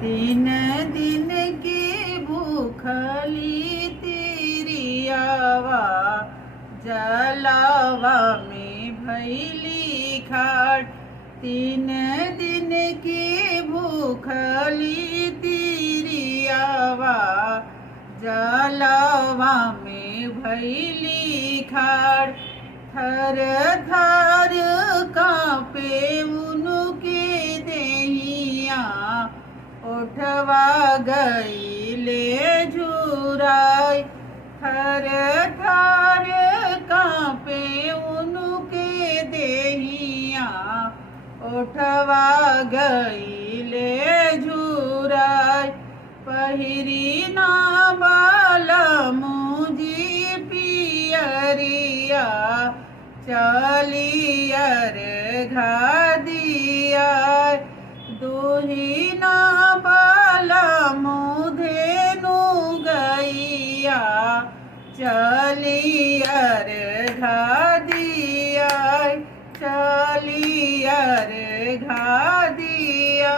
तीन दिन की भूखली तिरियावा, जलावा में भैली खाट। तीन दिन की भूखली तिरियावा, जलावा में भैली खाट। थर थर कांपे उनके देहिया, उठवा गईले झुराई। थर थर कांपे उनके देहिया, उठवा गईले झुराई। पहिरी ना बाला मुझी पियरिया, चलियर घादिया। दुहिना बाला मुधेनु गैया, चलियर घादिया, चलियर घादिया।